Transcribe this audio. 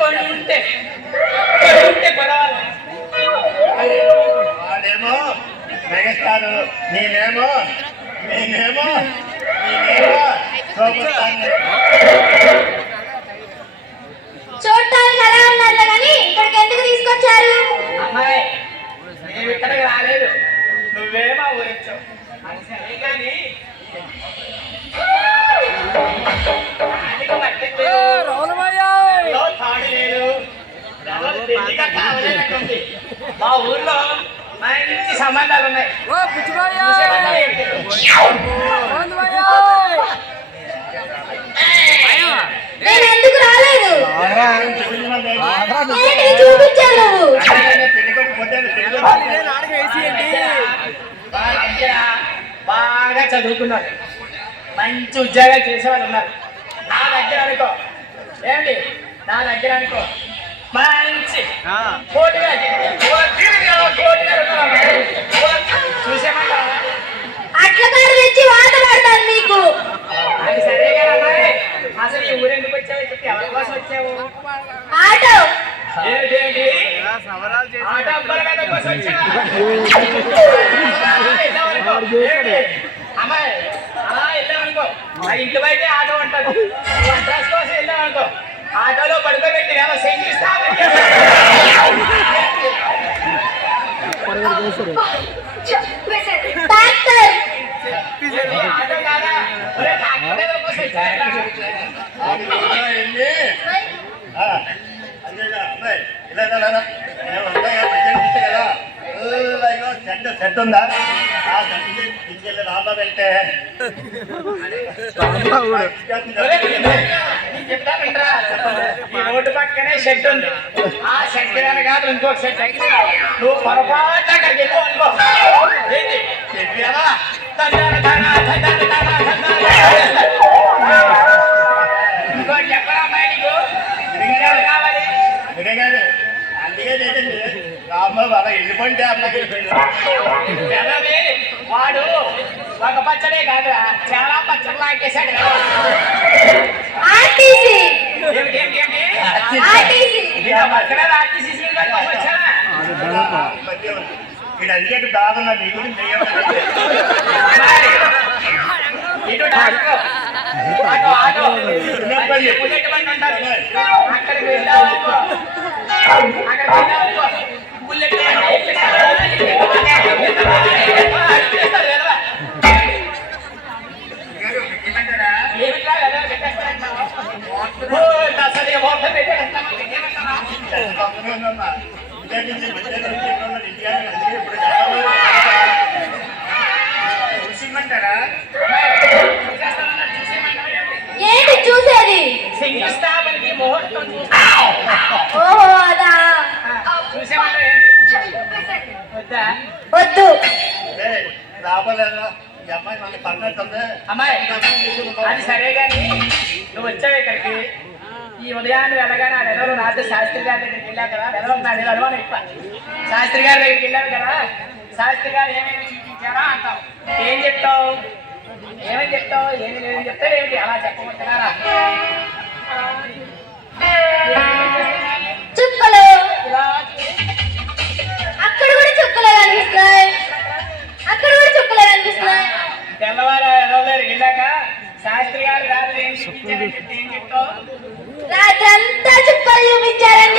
కొంటే పడవాలి. వాడేమో మెగస్టారు, నేనేమో చూడటానికి ఎలా ఉన్నారు కానీ ఇక్కడికి ఎందుకు తీసుకొచ్చారు? అమ్మాయి మేము ఇక్కడికి రాలేదు, నువ్వేమో ఊరించావు. అది సరే కానీ తాడు లేదు, కావాలనుకుంది. మా ఊర్లో మంచి సంబంధాలు ఉన్నాయి. నేను ఎందుకు రాలేదు? చూపించాను. బాగా చదువుకున్నారు, మంచి ఉద్యోగాలు చేసేవాళ్ళు ఉన్నారు. నా దగ్గర అనుకో ఏమిటి, నా దగ్గర అనుకో మంచి చూసేమంటారా? అట్ల కారు తెచ్చి వాట పడతాను మీకు. అది సరే కదా. అసలు ఈ ఊరెందుకు వచ్చావు? ఇక్కడ ఎవరి కోసం వచ్చావు? ఆటో. ఏంటి ఆటో అబ్బరగడ్డ కోసం వచ్చావా? అమ్మాయి అలా వెళ్ళామనుకో, మా ఇంటి బయటే ఆటో ఉంటుంది. డ్రెస్ కోసం వెళ్ళామనుకో, ఆటోలో పడుకోబెట్టి ఏమో సెంగిస్తా. ఆటో కాదా? సెట్ ఉందా? ఆ సెట్ రాబా వెళ్తే రోడ్డు పక్కనే షెడ్ ఉంది. ఆ షెడ్ కాదు ఇంకొక షెడ్. నువ్వు పొరపాటు అక్కడికి వెళ్ళి అనుకో, ఇంకోటి చెప్పరా అమ్మాయి నీకు కావాలి? అందుకే రాబా అలా వెళ్ళిపోండి. వాడు ఒక పచ్చడే కాదు, చాలా పచ్చడి లాంకేశాడు. ఇక్కడ అడిగేది దాగున్నది ఇటు డాక్టర్ అక్కడికి వెళ్ళావనుకో, బుల్లెట్ చూసిమంటారా? ఏంటి చూసేది? సింగిస్తామని ముహూర్తం. ఓహో అదా. చూసేమంటారా? వద్దా? వద్దు. రాబోలేదా? అమ్మాయి మనకి పన్నట్టుంది. అమ్మాయి అది సరే గాని నువ్వు వచ్చావు ఇక్కడికి. ఈ ఉదయాన్ని వెళ్ళగానే ఆ నెలలో నాతో శాస్త్రి గారి దగ్గరికి వెళ్ళావు కదా, నెలలో నా నెలవని ఎక్కువ. శాస్త్రి గారి దగ్గరికి వెళ్ళావు కదా, శాస్త్రి గారు ఏమేమి చూపించారా అంటావు. ఏం చెప్తావు? ఏమని చెప్తావు? ఏమి లేదని చెప్తారు ఏమిటి? అలా చెప్పమంటున్నారా? చుక్కలు అక్కడ కూడా చుక్కలే కనిపిస్తాయి, అక్కడ కూడా చుక్కలే కనిపిస్తాయి. తెల్లవారు ఎదవ దగ్గరికి వెళ్ళాక శాస్త్రి గారు రాత్రి ఏం చూపించారని చెప్తే ఏం చెప్తావు? రాత్రంతా చుక్కలు చూపించారని